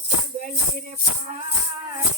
પગલી રે પા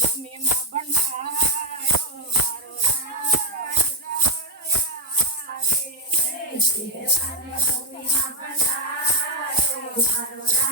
ભૂમિમાં બંધાયો. મારો રાજ ભૂમિમાં બંધાયો. મારો રાજ